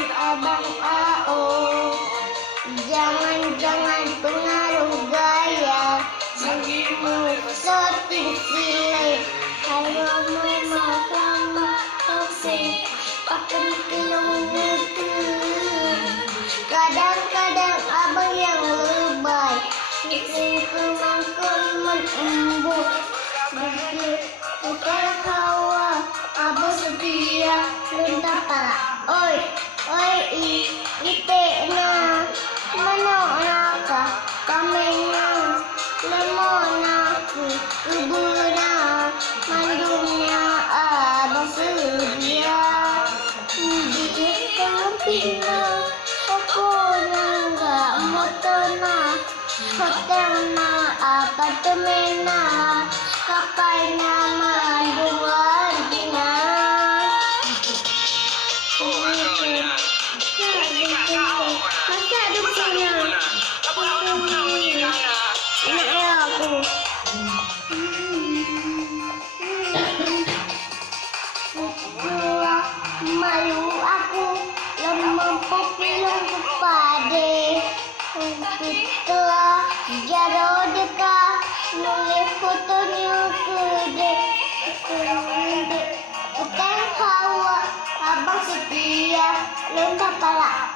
bikin abang AO. Jangan pengaruh gaya, sorting silai. Kalau mama sama kose, pakai kelong itu. Kadang-kadang abang yang lebay, bikin kemangkuman embuk. Bukan hawa, abang setia, minta para. Oi, ite na, mana naka, kamena, lemona, kubuna, mandumnya abang sedia. Di kampina, aku nggak mau tenang, hotel na apartemen na, kapai nama luar dina. Masa ada punya, enak ya aku. Malu aku, lemah popilong kepada. Setelah jauh dekat, nulis fotonya kede. Bukan hawa, abang setia, lembah pala.